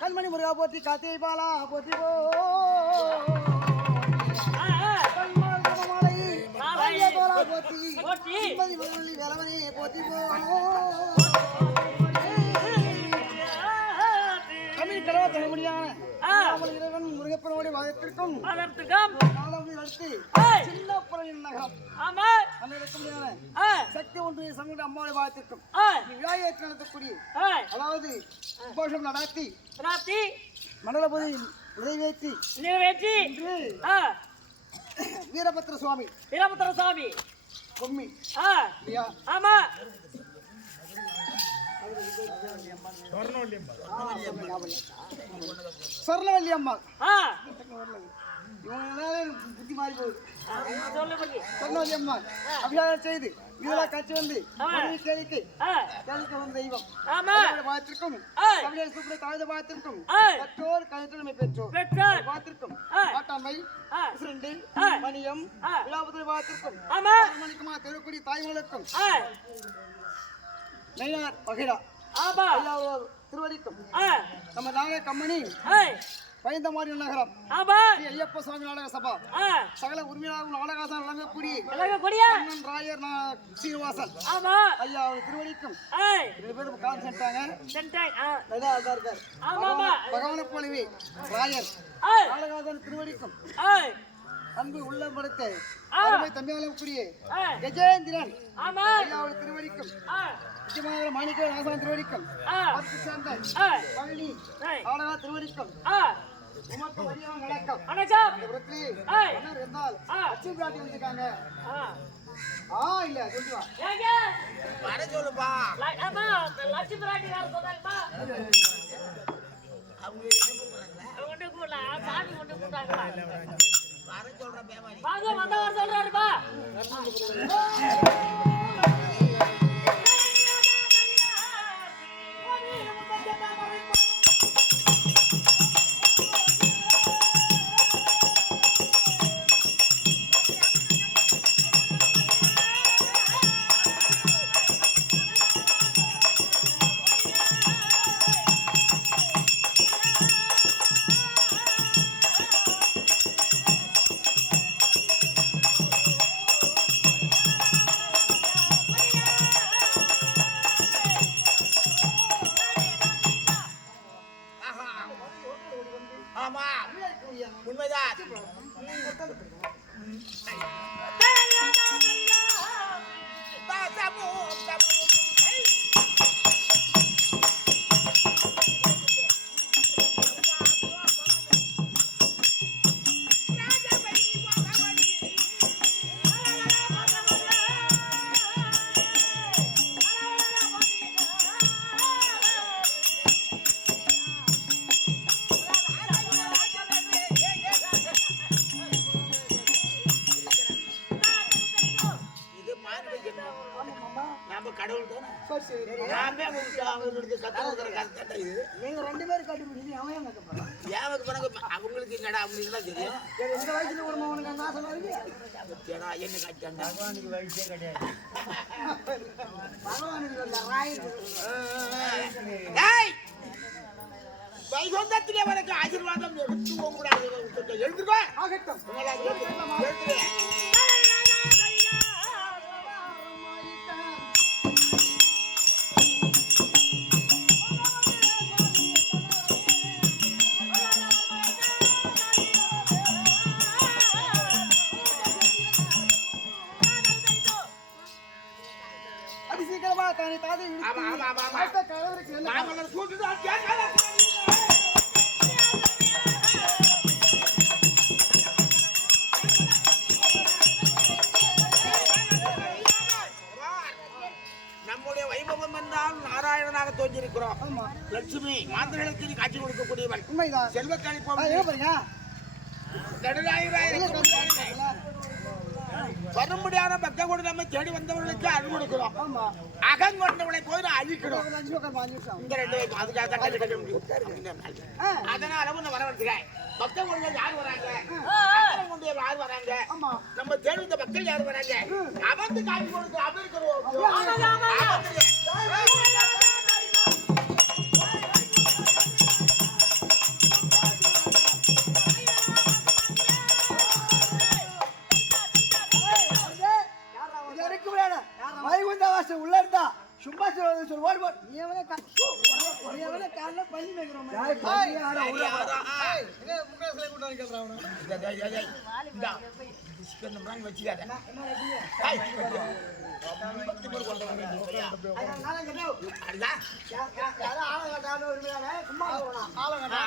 கண்மணி முருகா போற்றி காத்திரை பாலா போற்றி போற்றி வேலவனே போற்றி தமிழ் கடவுள் தர முடியாது இறைவன் முருகப்பனோட வாதத்திற்கும் சின்ன புறையின் நகரம் சக்தி ஒன்றிய சமூக அம்மாவுடைய வாதத்திற்கும் விழாயேற்று நடத்தக்கூடிய அதாவது உபோஷம் நடாத்தி மண்டலபதி நிறைவேற்றி வீரபத்திர சுவாமி பொம்மி ஆமா சொர்ணவல்லி அம்மா புத்தி மாறி போகுது சொர்ணவல்லி அம்மா அபிஷேகம் செய்து இதெல்லாம் காட்சி வந்து கேளிக்கை வந்த தெய்வம் பார்த்திருக்கும் சூப்பரை தாழ்ந்த பார்த்திருக்கும் பெற்றோர் கணித்தமை பெற்றோர் பார்த்திருக்கும் பாட்டாண்மை இரண்டு மணியம் விழாபுத்திரை பார்த்திருக்கும் மணிக்குமா தெருக்குடி தாய்மலுக்கும் நயினார் மகிழா திருவடிக்கும் நம்ம நாக கம்மணி பயந்த மாதிரி நகரம் ஐயப்ப சுவாமி நாடக சபா சகல உரிமையாளர்கள் நாடகாசம் வழங்கக்கூடிய ராயர் சீனிவாசன் ஐயா திருவடிக்கும் 2 பேரும் காலம் சென்றாங்க பகவான போலவே ராயர் நாடகாசன் திருவடிக்கும் அன்பு உள்ள படுத்த அருமை தம்பியாளக்கூடிய கஜேந்திரன் ஐயாவுடைய திருவடிக்கும் நிச்சயமாக மாணிக்க நாகசாமி திருவடிக்கும் சேர்ந்த பழனி ஆடகா திருவடிக்கும் உமக்கு வழியாக வணக்கம் இருந்தால் லட்சுமி பிராட்டி வந்திருக்காங்க இல்ல சொல்லுவா லட்சுமி பிராட்டி சாமி கொண்டு கூட்டாங்க வாங்க வந்தவர் சொல்றாருப்பா அவங்களுக்கு என்னடா அவங்களுக்கு தெரியும் இந்த வயசுல ஒரு மகனுக்கு என்ன சொன்னாரு என்ன காட்டாண்டா வயசே கிடையாது வைகுந்தத்திலே வரைக்கு ஆசீர்வாதம் எடுத்துவோம் கூடாது எழுதுக்கோ ஆகட்டும் லட்சுமி மாந்திரர்களுக்கு நீ காட்சி கொடுக்கக்கூடியவள் உண்மைதான் செல்வக்காணி எங்க போறீங்க வரும்படியான பக்த கூட நம்ம தேடி வந்தவர்களுக்கு அருள் கொடுக்கிறோம். ஆமா அகம் கொண்டவளை போய் நான் அழிக்கணும். ஒரு 5 நிமிஷம் 5 நிமிஷம் இந்த 2 பேரும் அதுக்காக தான் கட்டி கட்ட முடியும். அதனால உன்னை வர வச்சுக்கிறேன். பக்த கூட யார் வராங்க? அகம் கொண்டு யார் வராங்க? ஆமா நம்ம தேடி வந்த பக்தர்கள் யார் வராங்க? அவந்து காட்சி கொடுத்து அமெரிக்கிறோம். வைகுண்டவாசல் உள்ள இருந்தா சும்மா சொல்லு ஓடி போ நீ எவனே கால்ல பள்ளி மேய்க்கிறோம்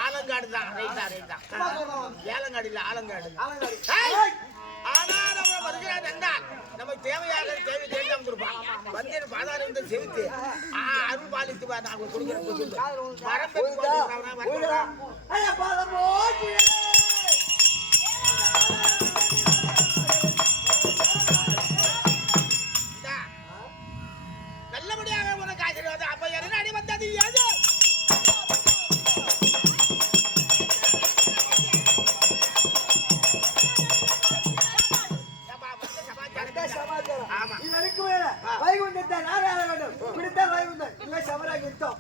ஆலங்காடு தான் ஏலங்காடு இல்ல ஆலங்காடு. ஆனால் அவன் வருகிறான் என்றால் நமக்கு தேவையாக தேவை தேடி கொடுப்பான். வந்து பாதாரம் செவித்து அருள் பாலித்து நாங்கள் கொடுக்கிறோம். நல்லபடியாக உனக்கு ஆசீர்வாதம். அப்ப என்ன அடி வந்தது ஏது? வைகுண்டத்தை நாராயண வேண்டும் பிடித்த வைகுண்டம் இல்லை சமராக இருந்தோம்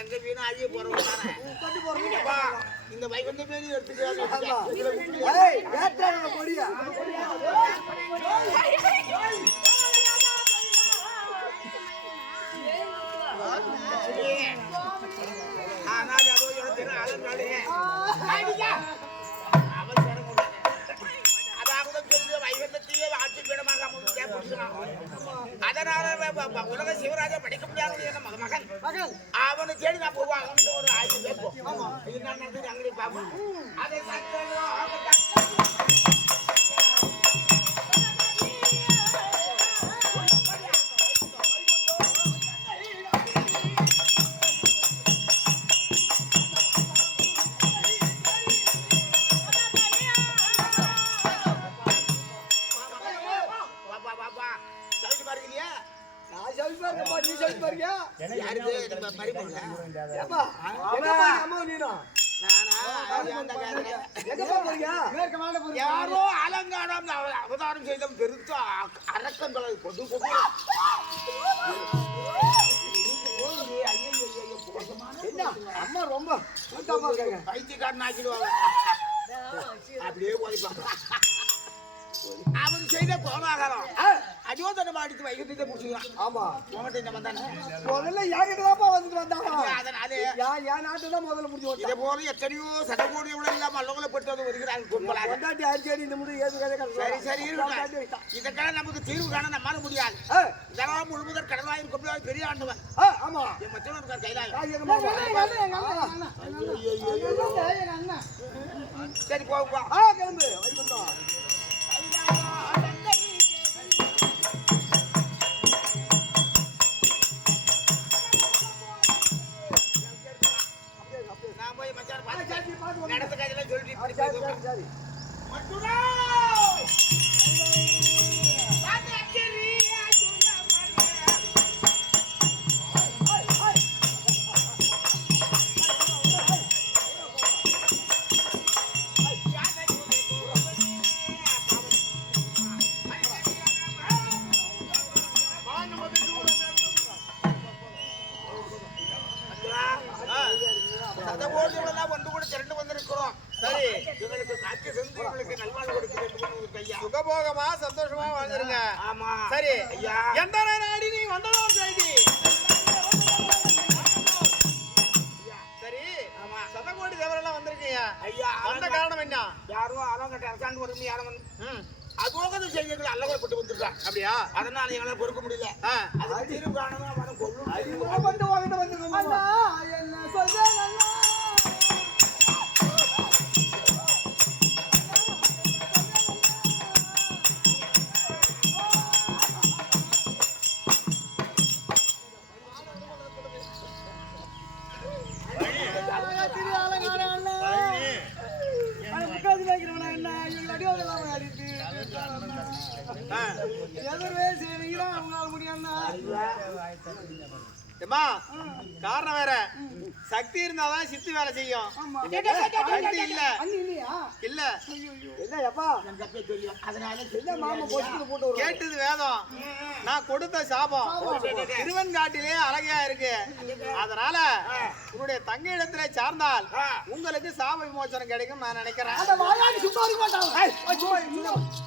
எங்க வீணா அழிய போறவங்க இந்த வைகுண்ட பேரி எடுத்துக்கிறாங்க. ஆனால் அதோ இடத்துல அலங்காடு அதனால உலக சிவராஜ படிக்க முடியாத மகன் அவனை தேடி நான் போவான். ஒரு 5 பேர் போவோம் அங்கே பார்ப்போம். அதை யாரோ அலங்காரம் அவதாரம் செய்த பெருத்த அரக்கங்களை கொண்டு அம்மா ரொம்ப பைத்தியக்காரன் ஆக்கிடுவாங்க. அப்படியே ஓடிப்பாங்க. அவன் செய்த கோலாகலம் அஜோதனம் அடித்து வைகத்தை முடிச்சுக்கிறான். ஆமா உங்கள்கிட்ட இந்த வந்தானே முதல்ல யார்கிட்டதாப்பா வந்துட்டு வந்தாங்க. அதனாலே என் நாட்டு தான் முதல்ல முடிச்சு இதே போல எத்தனையோ சட்டமோடியவள இல்லாம அல்லவங்களை பெற்றது வருகிறாங்க கும்பலாக. கொண்டாட்டி அடிச்சேடி இந்த முடிவு ஏது சரி சரி இதுக்கெல்லாம் நமக்கு தீர்வு காண நம்மால முடியாது. இதெல்லாம் முழுமுதல் கடலாயும் கொம்பலாயும் பெரிய ஆண்டவன். ஆமா என் மச்சவன் இருக்கார் கைலாயம். சரி போகும்பா கிளம்பு வைகுண்டம். நான் போய் மச்சான் பார்த்து நடந்த கையில சொல்லிட்டு ஒன்று கூட திரண்டு வந்திருக்கிறோம். சரி இவங்களுக்கு காட்சி சென்று இவங்களுக்கு நல்வாழ்வு கொடுக்க வேண்டும். ஐயா சுகபோகமா சந்தோஷமா வாழ்ந்துருங்க. ஆமா சரி ஐயா எந்த நாடி நீ வந்ததும் செய்தி. சரி ஆமா சதகோடி தேவரெல்லாம் வந்திருக்கீங்க. ஐயா வந்த காரணம் என்ன? யாரோ அலங்கட்ட அரசாண்டு வரும் யாரும் அதோகத செய்திகள் அல்லவரப்பட்டு வந்திருக்கான். அப்படியா? அதனால எங்களால பொறுக்க முடியல. அதுக்கு தீர்வு காணணும். அவனை கொல்லும் என்ன சொல்றேன் எதிர்வே செய்வீங்களா அவங்களால முடியாதுன்னா ஏம்மா காரணம் வேற சக்தி இருந்தாதான் சித்து வேலை செய்யும் ஆமா சக்தி இல்ல அண்ணி இல்லையா இல்ல என்ன அப்பா அதனால என்ன மாமா போட்டு போட்டு ஒரு கேட்டது வேதம் நான் கொடுத்த சாபம் திருவெண்காட்டிலே அழகையா இருக்கு அதனால உன்னுடைய தங்க இடத்திலே சார்ந்தால் உங்களுக்கு சாப விமோசனம் கிடைக்கும் நான் நினைக்கிறேன் அந்த வாயாடி சும்மா இருக்க மாட்டாங்க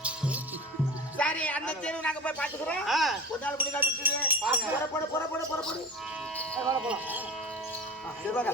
சரி அந்த தேர்வு நாங்க போய் பாத்துக்கிறோம் ஒரு நாள் முடிஞ்சா விட்டுரு புறப்படு போலாம் சரி வாங்க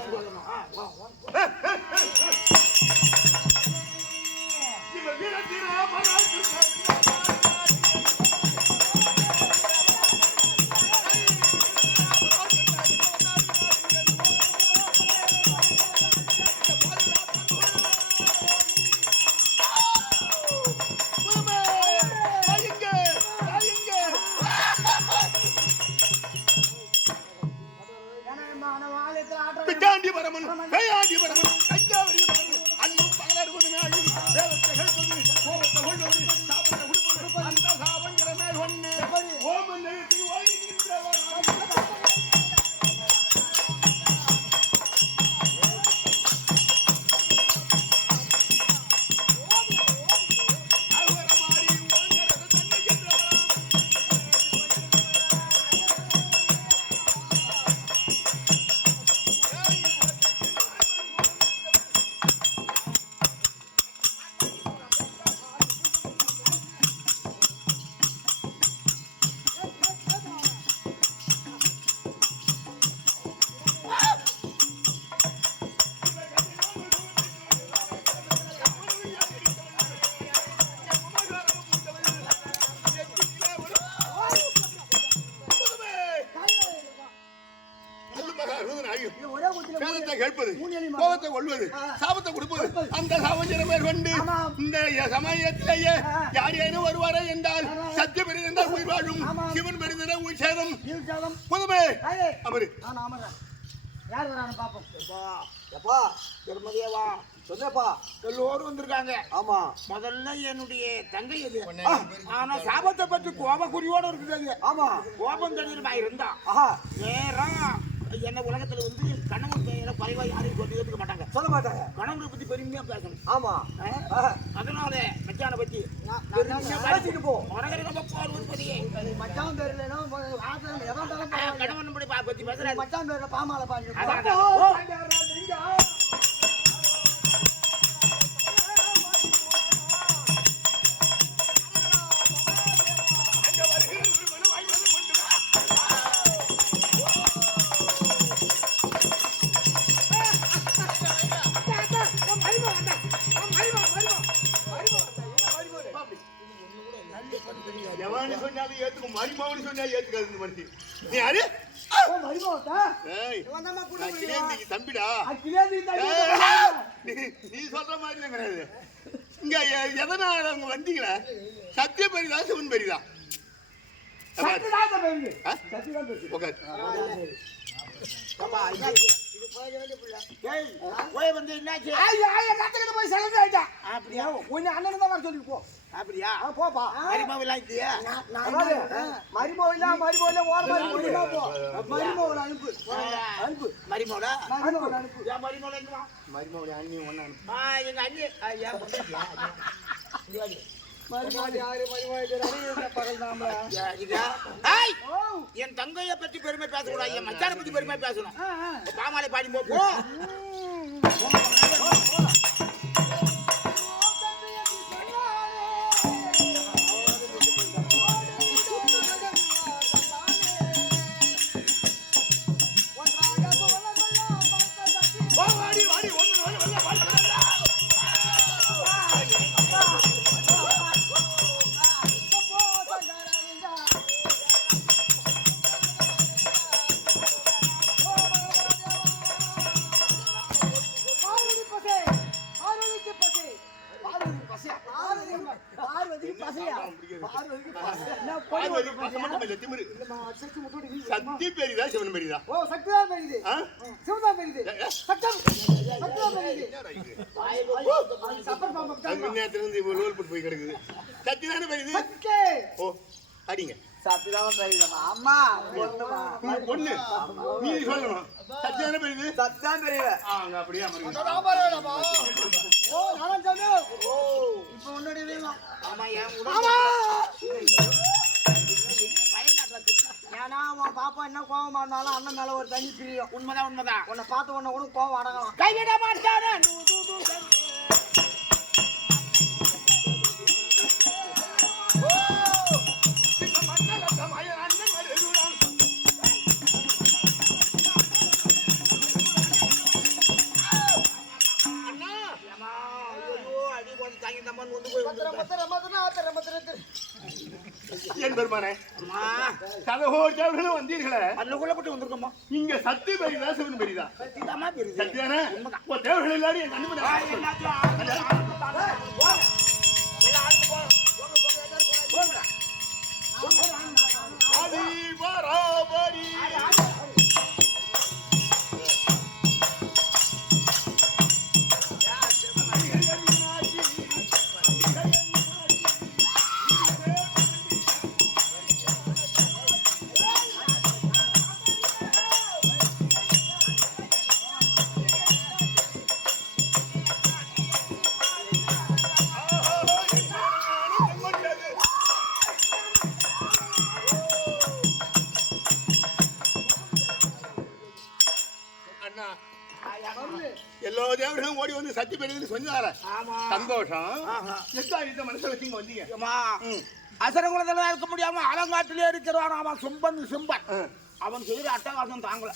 பிட்டாண்டி பரமன் கையாண்டி பரமன் கஞ்சாவரி அன்னும் பகலறுபது நாளும் தேவத்தை கழுப்பது கோபத்தை கொள்வது சாபத்தை கொடுப்பது அந்த சாபங்கிற மேல் ஒண்ணு ஓமன் நெய்யத்தில் வாங்கின்றவன் கோபத்தை கொள்வது சாபத்தை கொடுப்பது அந்த சாபஞ்சரம் மேற்கொண்டு இந்த சமயத்திலேயே யார் ஏனும் வருவாரே என்றால் சத்தியம் பெரிதால் உயிர் வாழும் சிவன் பெரிதால் உயிர் சேதம் புதுமை அமரு யார் வரான்னு பாப்போம் எப்பா திருமதியவா சொன்னப்பா எல்லோரும் வந்திருக்காங்க ஆமா முதல்ல என்னுடைய தங்கை இது ஆனா சாபத்தை பற்றி கோபக்குறியோட இருக்குது ஆமா கோபம் தெரியுமா இருந்தா ஆஹா நேரம் என்ன உலகத்துல வந்து கணவன் பெயரை பரிவா யாரையும் சொல்லி ஏற்றுக்க மாட்டாங்க சொல்ல மாட்டாங்க கணவனை பத்தி பெருமையா பேசணும் ஆமா அதனால மச்சானை பத்தி பேசிட்டு போ பார்வதியே மச்சான் பேர்ல கணவன் பத்தி பேசுறாரு மச்சான் பேர்ல பாமால பாஞ்சு எவனு சொன்னாலும் ஏத்துக்கும் மரிமாவனு சொன்னா ஏத்துக்காது மனுஷி நீ யாரு தம்பிடா நீ சொல்ற மாதிரி கிடையாது இங்க எதனால அவங்க வந்தீங்களா சத்திய பெரிதா சிவன் பெரிதா அப்படியா ஒன்னு அண்ணன் தான் சொல்லி போ அப்படியா போப்பா மரிமாவெல்லாம் இல்லையா மரிமோவில ஓர மாதிரி போ மரிமோவில அனுப்பு அனுப்பு மரிமோடா மரிமோவில அனுப்பு ஏன் மரிமோட எங்க வா மரிமாவோட அண்ணி ஒண்ணு எங்க அண்ணி ஐயா மரிமோடி யாரு மரிமோடி பகல் நாம என் தங்கைய பத்தி பெருமை பேசக்கூடாது என் மச்சானை பத்தி பெருமை பேசணும் பாமாலை பாடி போ சக்தி பெரிதா சிவன் பெரிதா ஓ சக்திதான் பெரிது சிவதான் பெரிது சட்டம் சக்திதான் பெரிது சப்பர் பாம்பு அது முன்னேத்திலிருந்து இப்போ ரோல் போட்டு போய் கிடக்குது. சத்தி தானே பெரியது. சக்கே ஓ அடிங்க. சத்தி தான் பெரியதம்மா. அம்மா ஒண்ணுமா பொண்ணு நீ சொல்லணும். சத்தி தானே பெரியது. சத்தி தான் பெரியவ. அங்க அப்படியே அமருங்க. ஓ நானும் சாமி. ஓ இப்போ உன்னோட வேணும். ஆமா ஏன் ஏன்னா உன் பாப்பா என்ன கோவமா இருந்தாலும் அண்ணன் மேல ஒரு தண்ணி பிரியும். உண்மைதான் உண்மைதான். உன்னை பார்த்த உடனே கூட கோவம் அடங்கலாம். கைவிட மாட்டானே. என் பெருமானே சகோதரர்களும் வந்தீர்களே அதுக்குள்ளப்பட்டு வந்திருக்கோமா? இங்க சத்தி பெரியதா சிவன் பெரியதா? சத்தியமா பெரியது. சத்தி தானே. ஓ தேவர்கள் எல்லாரும் என் கண்ணு முன்னாடி ஆதி பராபரி எல்லா தேவர்களும் ஓடி வந்து சத்தி பெரியதுன்னு சொன்னார சந்தோஷம். எக்காரியத்தை மனசுல வச்சுங்க வந்தீங்க. அசரகுலத்துல இருக்க முடியாம அலங்காட்டிலே இருக்கிறான் அவன் சும்பன் சிம்பன். அவன் செய்யற அட்டகாசம் தாங்கல.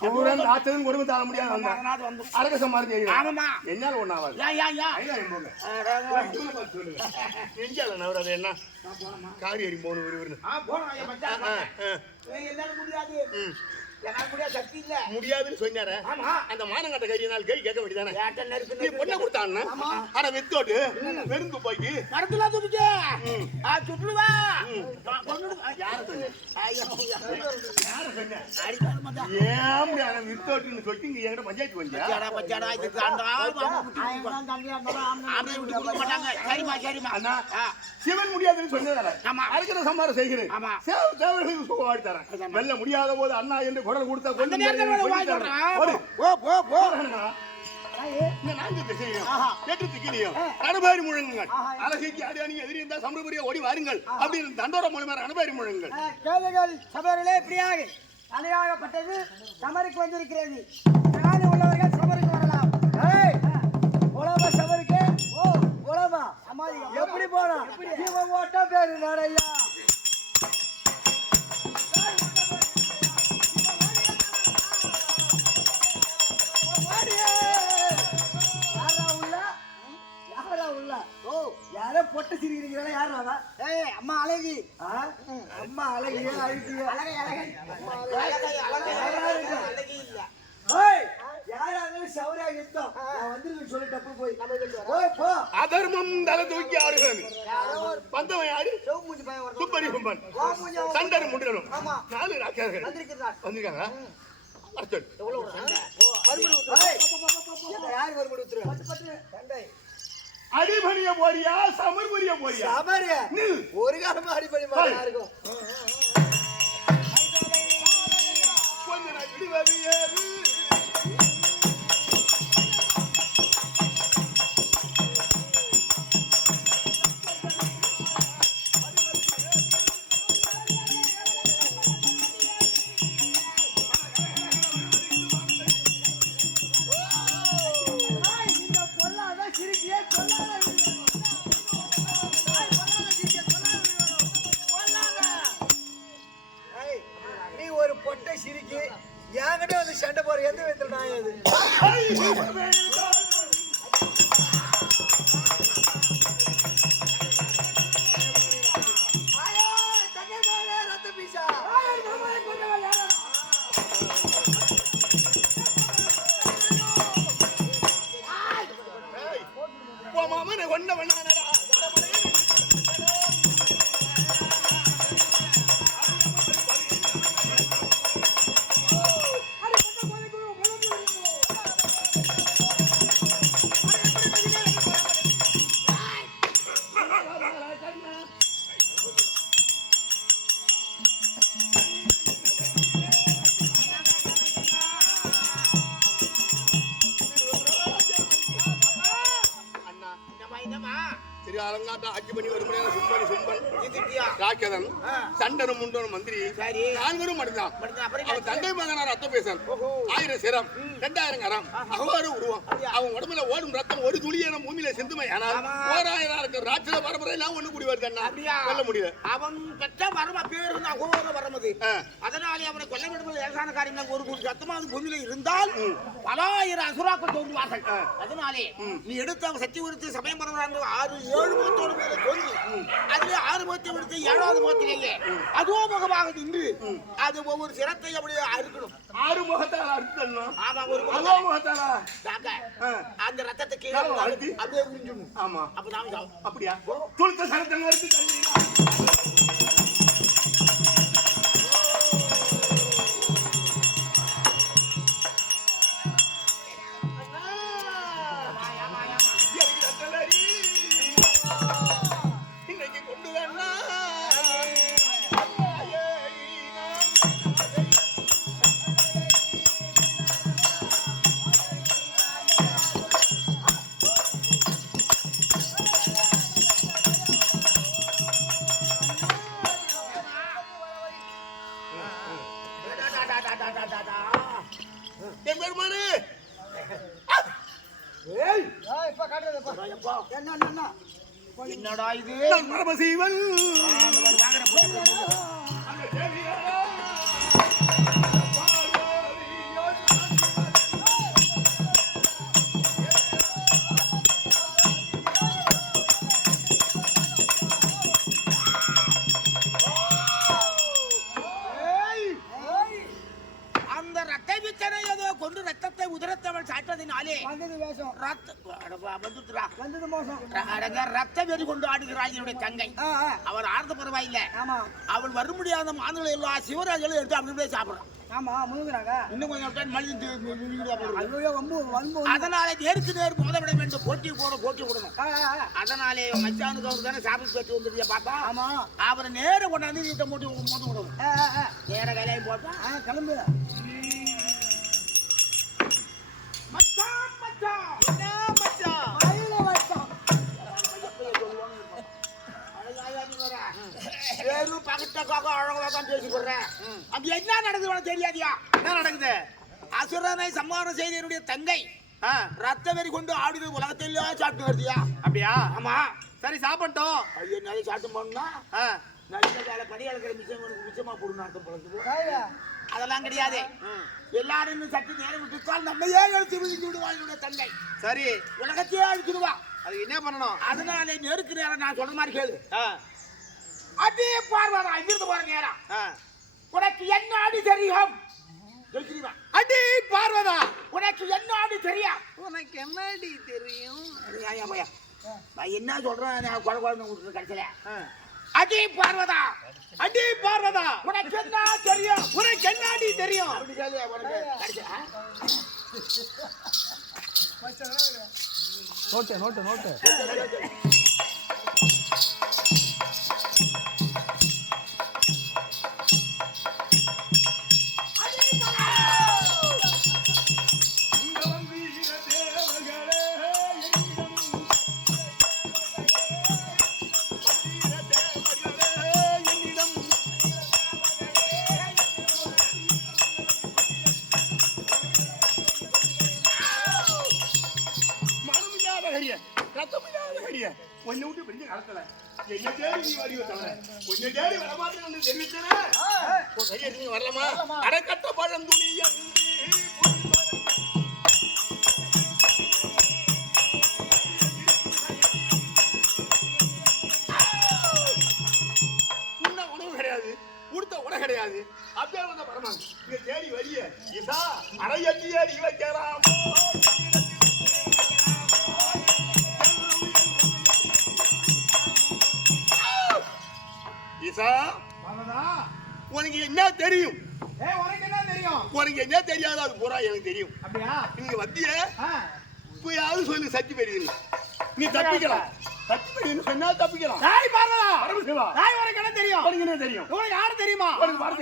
சூரன் ஆச்சரியம் கொடுமை தாழ முடியாது. அதனால வந்து அரகசம் மாதிரி ஆமாமா என்னால ஒண்ணாவாது. நெஞ்சால நவராது என்ன காரியரி போன ஒரு முடியாதுன்னு சொன்னார. அந்த மானங்கட்ட கறியினால் கை கேட்க வேண்டியதானே. நீ பொண்ணை கொடுத்தான்னா ஆனா வெத்தோட்டு வெறும் துப்பாக்கி கடத்துல தூக்கிட்டு சுற்றுவா ஏன் வித்தோட்டுன்னு சொல்லி இங்க என்கிட்ட பஞ்சாயத்து வந்தா சிவன் முடியாதுன்னு சொன்னதால அறுக்கிற சம்பாரம் செய்கிறேன். வெல்ல முடியாத போது அண்ணா என்று குரல் கொடுத்தா கொஞ்சம் அனுபாரி முழங்குங்கள். அழகைக்கு அடி எதிரி இருந்தால் சமரபுரிய ஓடி வாருங்கள் அப்படின்னு தண்டோர மூலமாக அனுபாரி முழங்குங்கள். கேளுங்கள் சபரிலே பிரியாக அணியாகப்பட்டது சமருக்கு வந்திருக்கிறது. ஞானி உள்ளவர்கள் சபருக்கு வரலாம். உலக சபருக்கு ஓ உலமா எப்படி போனா இவன் ஓட்ட பேரு நாரையா. யாரோ பொட்ட சிரிக்கிறீங்களா? யாரா? ஏய் அம்மா அழகி. அம்மா அழகி அழகி சௌரியா யுத்தம் வந்து சொல்லிட்டு போய் அதர்மம் தலை தூக்கி ஆடுகிறது. வந்தவன் யாரு? சுப்பரி சும்பன் சண்டர் முண்டனும் 4 ராக்கியர்கள் வந்திருக்காங்க. அடிபணிய போறியா சமர்புரிய போறியா? ஒரு காலமா அடிபணி மாதிரி இருக்கும். சிரிக்கி என்கிட்ட வந்து சண்டை போற எந்த விதத்துல நான் அது ரத்த பீசா மாமனை கொண்ட பண்ணானடா. அரங்காட்டம் ஆட்சி பண்ணி வருமுறையான சும்பன் திட்டியா ராட்சதன் சண்டனும் முண்டனும் மந்திரி சரி நான்கரும் மட்டும்தான் அப்புறம் அவன் தங்கை மகனார் அத்தபேசன் 1000 சிரம் 2000 கரம் அகவாறு உருவம் அவன் உடம்புல ஓடும் ரத்தம் ஒரு துளியான பூமியில சிந்துமை ஆனால் 1000 இருக்கு ராட்சத பரம்பரை எல்லாம் ஒண்ணு கூடி வருதுன்னா கொல்ல முடியல அவன் பெற்ற வரம பேரு அகோர வரமது அதனாலே அவனை கொல்ல வேண்டும் ஏசான காரியம் ஒரு கூடி சத்தமாக பூமியில இருந்தால் 1000 அசுராக்கள் தோன்றுவார்கள் அதனாலே நீ எடுத்த சக்தி உறுத்து சமயம் பரவாங்க 6-7 முகத்தோடு மேல தோன்றி அதுல 6 முகத்தை எடுத்து 7வது முகத்திலேயே அதோ முகமாக நின்று அது ஒவ்வொரு சிரத்தை அப்படியே அறுக்கணும் 6 முகத்தால அறுத்தணும் ஆமா ஒரு அதோ முகத்தால அந்த ரத்தத்தை கீழே அப்படியே உறிஞ்சிடணும் ஆமா அப்ப நாம சாப்பிடும் அப்படியா துளுத்த சரத்தை அறுத்து தள்ளி என்னடா இது பரமசிவன் அந்த ரத்த பிச்சனை ஏதோ கொண்டு ரத்தத்தை உதரத்தவள் சாட்டதினாலே வந்தது வேஷம் வந்தது மோசம் ரத்த வெறி கொண்டு ஆடுகிறாள் என்னுடைய தங்கை அவள் ஆர்ந்த பரவாயில்லை ஆமா அவள் வர முடியாத மாநில எல்லா சிவராஜர்களும் எடுத்து அப்படியே சாப்பிடுறான் ஆமா முழுகுறாங்க இன்னும் கொஞ்சம் மழுந்து ஐயோ வம்பு அதனால நேருக்கு நேர் மோத விட வேண்டும் போட்டி விடணும் அதனாலே மச்சானுக்கு அவர் தானே சாப்பிட்டு வச்சு வந்துருக்கியா பாப்பா ஆமா அவரை நேர கொண்டாந்து நீட்ட மூட்டி மோத விடணும் நேர கையில போட்டா கிளம்பு மச்சான் மச்சான் மச்சான் கையில வச்சோம் வெறும் பக்கத்துக்காக அழகாக பேசி போடுறேன் அது என்ன நடக்குது உனக்கு தெரியாதியா என்ன நடக்குது அசுரனை சம்மானம் செய்த என்னுடைய தங்கை ரத்த வெறி கொண்டு ஆடுது உலகத்திலேயே சாப்பிட்டு வருதியா அப்படியா ஆமா சரி சாப்பிட்டோம் ஐயோ நிறைய சாப்பிட்டு போனா நல்ல வேலை படியாளுக்கிற மிச்சமா போடுன்னு அதெல்லாம் கிடையாது எல்லாரும் சற்று நேரம் விட்டுத்தால் நம்மையே எழுத்து விழுந்து விடுவாள் என்னுடைய தங்கை சரி உலகத்தையே அழிச்சிடுவா அது என்ன பண்ணணும் அதனாலே நேருக்கு நேரம் நான் சொல்ற மாதிரி கேளு அடி பார்வதா இங்கிருந்து போற நேரம் உனக்கு என்ன ஆடி தெரியும் அடி பார்வதா உனக்கு என்ன ஆடி தெரியும் உனக்கு என்னடி தெரியும் நான் என்ன சொல்றேன் நான் குழந்தை விட்டுரு கடைசியில அடி பார்வதா உனக்கு என்ன தெரியும் உனக்கு என்னடி தெரியும் அப்படி கேளு உனக்கு கடைசியில நோட்டு ஒன்னு விட்டு பெரிய காலத்துல என்ன தேடி நீ வடிவ தவிர கொஞ்சம் தேடி வரமாட்டேன்னு தெரிவித்தேன் வரலாமா அடக்கட்ட பழம் துணி உன்ன உணவு கிடையாது உடுத்த உணவு கிடையாது அப்படியே வந்த பரமான் இங்க தேடி வரிய இதா அரையட்டி ஏறி வைக்கலாம் உனக்கு என்ன தெரியும் உனக்கு என்ன தெரியாது அது பூரா எனக்கு தெரியும் நீங்க வந்திய இப்பயாவது சொல்லு சக்தி பெரியது நீ தப்பிக்கலாம் சக்தி பெரியது சொன்னா தப்பிக்கலாம் உனக்கு என்ன தெரியும் உனக்கு என்ன தெரியும் உனக்கு ஆட தெரியுமா உனக்கு பாட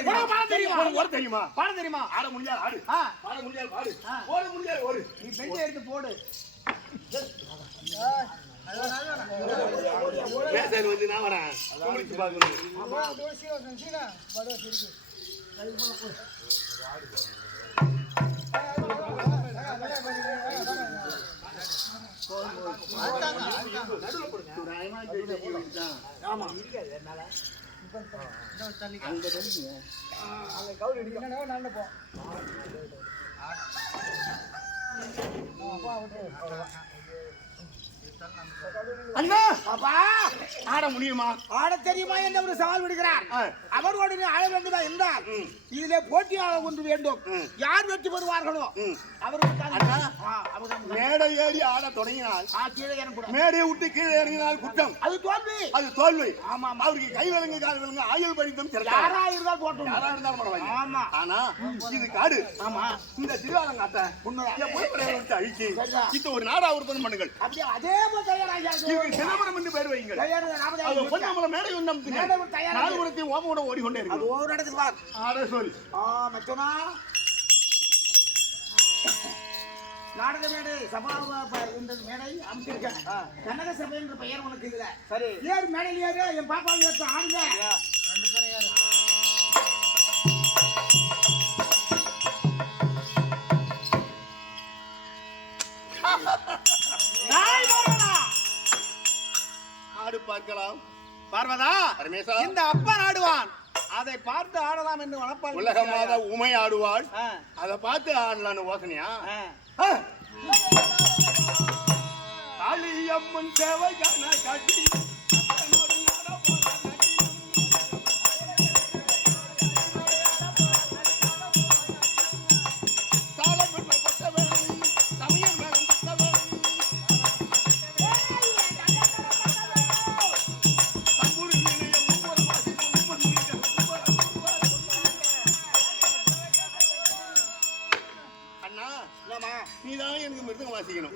தெரியுமா உனக்கு உனக்கு தெரியுமா பாட தெரியுமா ஆட முடியாது ஆடு பாட முடியாது பாடு ஓட முடியாது ஓடு நீ பெஞ்ச எடுத்து போடு மேசையில் வந்து நான் வரேன் குளிச்சு பார்க்கணும். ஆமா அண்ணா பாப்பா ஆட முடியுமா? ஆட தெரியுமா என்று ஒரு சவால் விடுகிறார். அவரோடு நீ ஆட வேண்டுமா என்றால் இதிலே போட்டியாக ஒன்று வேண்டும். யார் வெற்றி பெறுவார்களோ அவருக்கு தான். அண்ணா அவர்கள் மேடை ஏறி ஆட தொடங்கினால் கீழே இறங்கக்கூடாது. மேடையை விட்டு கீழே இறங்கினால் குற்றம், அது தோல்வி. அது தோல்வி. ஆமா ஆமா. அவருக்கு கை விலங்கு கால் விலங்கு ஆயுள் பறித்தம் யாரா இருந்தால் போட்டோம். யாரா இருந்தாலும் பரவாயில்லை. ஆமா ஆனா இது காடு. ஆமா. இந்த திருவாலங்காட்டை உண்மைதான். என் புகைப்படம் எடுத்து அழிச்சு சரிதான். இது ஒரு நாடா உற்பத்தி பண்ணுங்கள். அப்படியே அதே போல் தயாராக இதுக்கு சிதம்பரம் என்று பெயர் வையுங்கள். அது பொன்னமலை மேடை உண்ணம் நாகபுரத்தையும் ஓமோட ஓடிக்கொண்டே அது இருக்கு. ஒரு இடத்துக்கு வா. ஆட சொல். மச்சனா நாடக மேடை சபா என்ற மேடை அமைச்சிருக்கேன். கனக சபை என்ற பெயர் உனக்கு இதுல. சரி. ஏறு மேடையில் ஏறு, என் பாப்பாவை எடுத்து ஆடுங்க. நாய் மரணா. ஆடு பார்க்கலாம். பார்வதா, பரமேசா, இந்த அப்பன் ஆடுவான், அதை பார்த்து ஆடலாம் என்று மனப்பால் உலகமாத உமை ஆடுவாள், அதை பார்த்து ஆடலான்னு யோசனையா? காளியம்மன் சேவை காட்டி நீதான் எனக்கு மிருதங்க வாசிக்கணும்.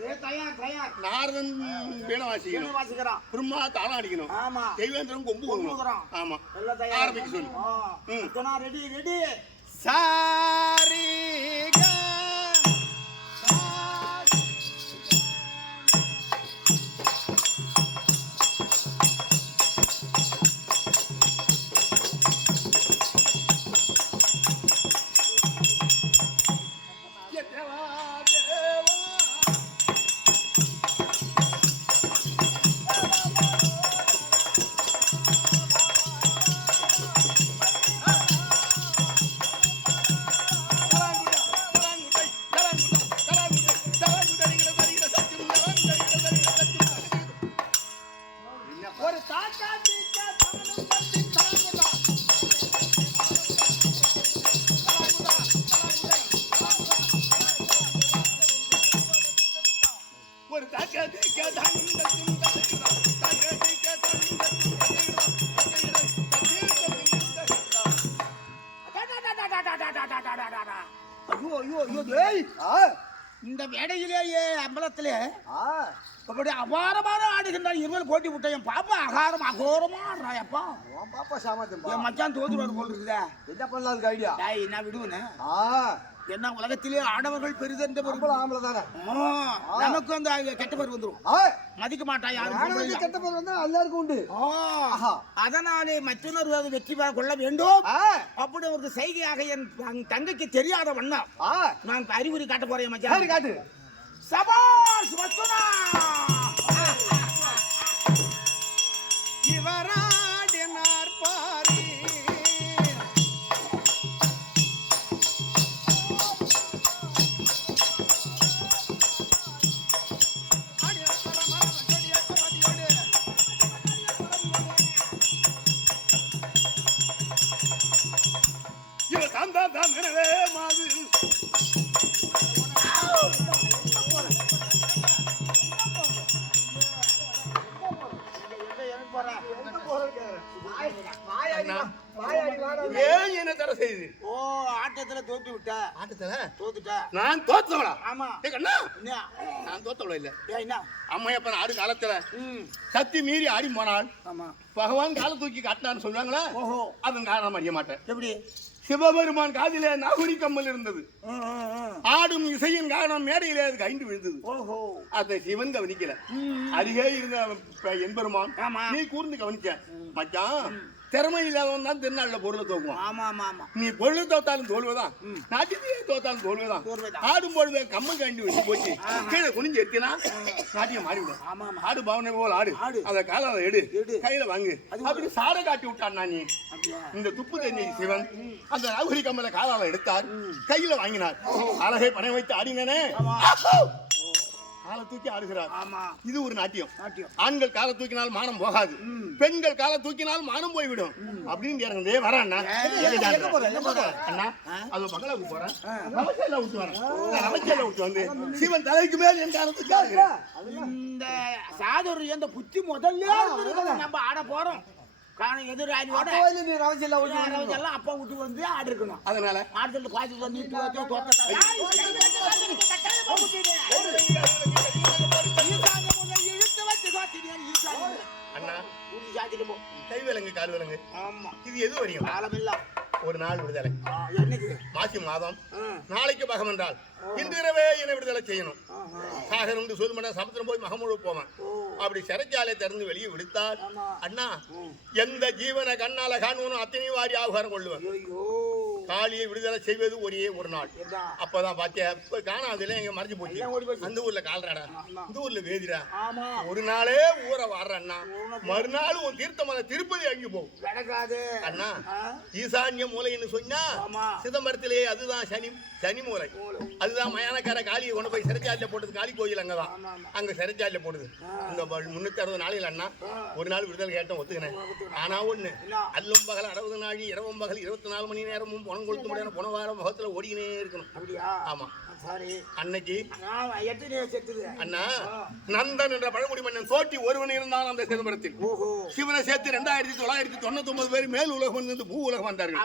நாரதன் வீணை வாசிக்கணும். பிரம்மா தாளம் அடிக்கணும். தெய்வேந்திரன் கொம்பு கொடுக்கணும். ஆமா, ஆரம்பிக்க சொல்லு. Ready ready. சாரி ஒரு தாத்தா தீக்கா தானும் பத்தி தாங்குதா. ஒரு தாக்கா தானும் இந்த மேடையிலேயே அம்பலத்திலே அப்படி அபாரமான ஆடுகின்றான். இருவர் போட்டி விட்ட என் பாப்பா அகோரமா ஆடுறாயப்பா. பாப்பா சாமர்த்தியம் என் மச்சான் தோத்துருவாரு போல் இருக்குதா. என்ன பண்ணலாம் அதுக்கு ஐடியா? என்ன விடுவேன்னு என்ன உலகத்திலே ஆடவர்கள் பெரிதென்ற ஆம்பளை தானே நமக்கு அந்த கெட்ட பேர் வந்துடும். மதிக்க மாட்டா யாரும். கெட்ட பேர் வந்தா எல்லாருக்கும் உண்டு. அதனாலே மற்றொரு வெற்றி பெற கொள்ள வேண்டும். அப்படி ஒரு செய்கையாக என் தங்கைக்கு தெரியாத வண்ணம் நான் அறிகுறி காட்ட போறேன் மச்சான். காட்டு. சபாஷ் மச்சனா. இவராடினார் பாரி இவன் தான் எனவே மாது ஏன் என்ன தர செய்து? ஓ ஆட்டத்துல தோத்து விட்ட. தோத்துட்ட. நான் தோத்தவளா? ஆமா. கண்ணா என்ன நான் தோத்தவள இல்ல. என்ன அம்மையப்பன் ஆடு காலத்துல சத்தி மீறி ஆடி போனால் ஆமா பகவான் கால தூக்கி காட்டினான்னு சொல்றாங்களா? ஓஹோ அதன் காரணம் அறிய மாட்டேன். எப்படி சிவபெருமான் காதிலே நாகுனி கம்மல் இருந்தது. ஆடும் இசையின் காரணம் மேடையிலே அது கைண்டு விழுந்தது. ஓஹோ, அதை சிவன் கவனிக்கல. அருகே இருந்த என்பெருமான் நீ கூர்ந்து கவனிச்ச. மச்சான், திறமை இல்லாதவன் தான் திருநாள்ல பொருளை தோக்குவான். ஆமா ஆமா ஆமா, நீ பொருளை தோத்தாலும் தோல்வதான், நாட்டியத்தையே தோத்தாலும் தோல்வதான். ஆடும் பொழுது கம்மல் கைண்டு விழுந்து போச்சு. கீழே குனிஞ்சு எடுத்தினா நாட்டியம் மாறிவிடும். ஆடு பவனை போல் ஆடு, அதை காலால எடு, கையில வாங்கு, அப்படி சாட காட்டி விட்டான். நீ இந்த துப்பு தெரிஞ்ச சிவன் அந்த நாகுரி கம்மலை காலால எடுத்தார், கையில வாங்கினார். அழகை பணம் வைத்து ஆடினே, காலை தூக்கி ஆடுகிறார். இது ஒரு நாட்டியம். ஆண்கள் காலை தூக்கினால் மானம் போகாது, பெண்கள் காலை தூக்கினால் மானம் போய்விடும் அப்படின்னு இறங்குதே வர அண்ணா. அண்ணா அது மகளாவுக்கு போறேன், நமச்சேல விட்டு வரேன். நமச்சேல விட்டு வந்து சிவன் தலைக்கு மேல் என் காலை தூக்கி ஆடுகிறேன். இந்த சாதுர் எந்த புத்தி முதல்ல நம்ம ஆட போறோம். காரணம் எதிராளியோட நீ ரவச்செல்லாம் எல்லாம் அப்பா விட்டு வந்து ஆடு இருக்கணும். அதனால ஆடுதல் பாய்ச்சி வந்து அண்ணா கை விலங்கு கால் விலங்கு. ஆமா, இது எது வரையும் காலமில்ல. ஒரு நாள் விடுதலை. என்னைக்கு? மாசி மாதம் நாளைக்கு பகம் என்றால் இன்று இரவே என்னை விடுதலை செய்யணும். சாகர் என்று சொல்லுமாட்டா, சமுத்திரம் போய் மகமுழு போவேன். அப்படி சிறைச்சாலை திறந்து வெளியே விடுத்தால் அண்ணா எந்த ஜீவனை கண்ணால காணுவனும் அத்தனை வாரி ஆகாரம் கொள்ளுவேன். காளியை விடுதலை செய்வது ஒரே ஒரு நாள். அப்பதான் பாத்தியா, இப்ப காணாதுல எங்க மறைஞ்சு போச்சு. அந்த ஊர்ல கால்றாடா, இந்த ஊர்ல வேதிரா. ஒரு நாளே ஊரை வாடுற அண்ணா, மறுநாள் உன் தீர்த்தமான திருப்பதி அங்கி போகும். அண்ணா ஈசான்ய மூலைன்னு சொன்னா சிதம்பரத்திலே அதுதான் சனி மூலை. அதுதான் மயானக்கார காளியை கொண்டு போய் சிறைச்சாலையில போட்டது. காளி கோயில் அங்கதான், அங்க சிறைச்சாலையில போடுது. இந்த 360 நாளையில் அண்ணா ஒரு நாள் விடுதலை கேட்டோம், ஒத்துக்கினேன். ஆனா ஒண்ணு, அல்லும் பகல் 60 நாள், இரவும் பகல் 24 மணி நேரமும் பணம் கொடுத்து முடியாது. போன வாரம் முகத்துல ஓடிக்கினே இருக்கணும். ஆமா, அன்னைக்கு அண்ணா நந்தன் என்ற பழங்குடி மன்னன் தோட்டி ஒருவன் இருந்தான் அந்த சிதம்பரத்தில். சிவனை சேர்த்து 2999 பேர் மேல் உலகம் இருந்து பூ உலகம் வந்தார்கள்.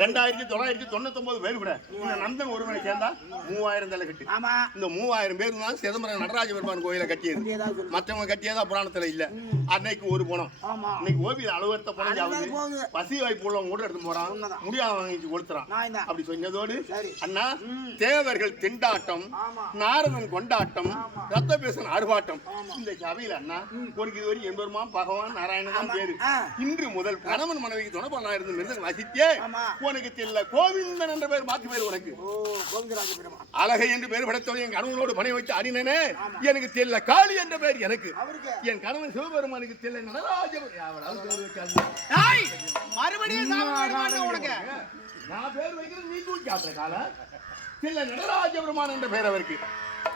2999 பேர் கூட இந்த நந்தன் ஒருவனை சேர்ந்தா 3000 தலை கட்டி. இந்த 3000 பேர் தான் சிதம்பரம் நடராஜ பெருமான் கோயிலை கட்டியது. மற்றவங்க கட்டியதா புராணத்துல இல்ல. அன்னைக்கு ஒரு பணம், இன்னைக்கு ஓவிய அளவெடுத்த பணம் ஜாவுது. பசி வாய்ப்பு உள்ளவங்க கூட எடுத்து போறான், முடியாதவங்க கொடுத்துறான். அப்படி சொன்னதோடு அண்ணா தேவர்கள் திண்டாட்டம், நாரதன் கொண்டாட்டம், ரத்தபேசன் ஆர்ப்பாட்டம். இந்த சபையில அண்ணா உனக்கு இதுவரை எம்பெருமான் பகவான் நாராயணன் தான் பேரு. இன்று முதல் கணவன் மனைவிக்கு துணை பண்ணா இருந்து மிருதம் வசித்தே உனக்கு தெரியல கோவிந்தன் என்ற பேர் மாற்றி பேர் உனக்கு. அழகை என்று பேர் படைத்தவன் என் கணவனோடு பணி வச்சு அடினே, எனக்கு தெரியல காளி என்ற பேர் எனக்கு. என் கணவன் சிவபெருமானுக்கு தெரியல நடராஜ மறுபடியும் உனக்கு நான் பேர் வைக்கிறது நீ தூக்கி ஆடுற கால இல்ல நடராஜ பெருமான் என்ற பெயர் அவருக்கு.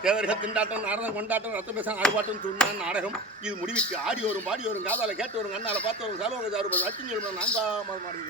தேவர்கள் திண்டாட்டம், நாரதன் கொண்டாட்டம், ரத்தபேசம் ஆர்ப்பாட்டம், துண்ணான் நாடகம். இது முடிவிற்கு ஆடி வரும், பாடி வரும், காதால கேட்டு வரும், கண்ணால பார்த்து வரும், சாலோக சாரு 4 மாதம் மாறி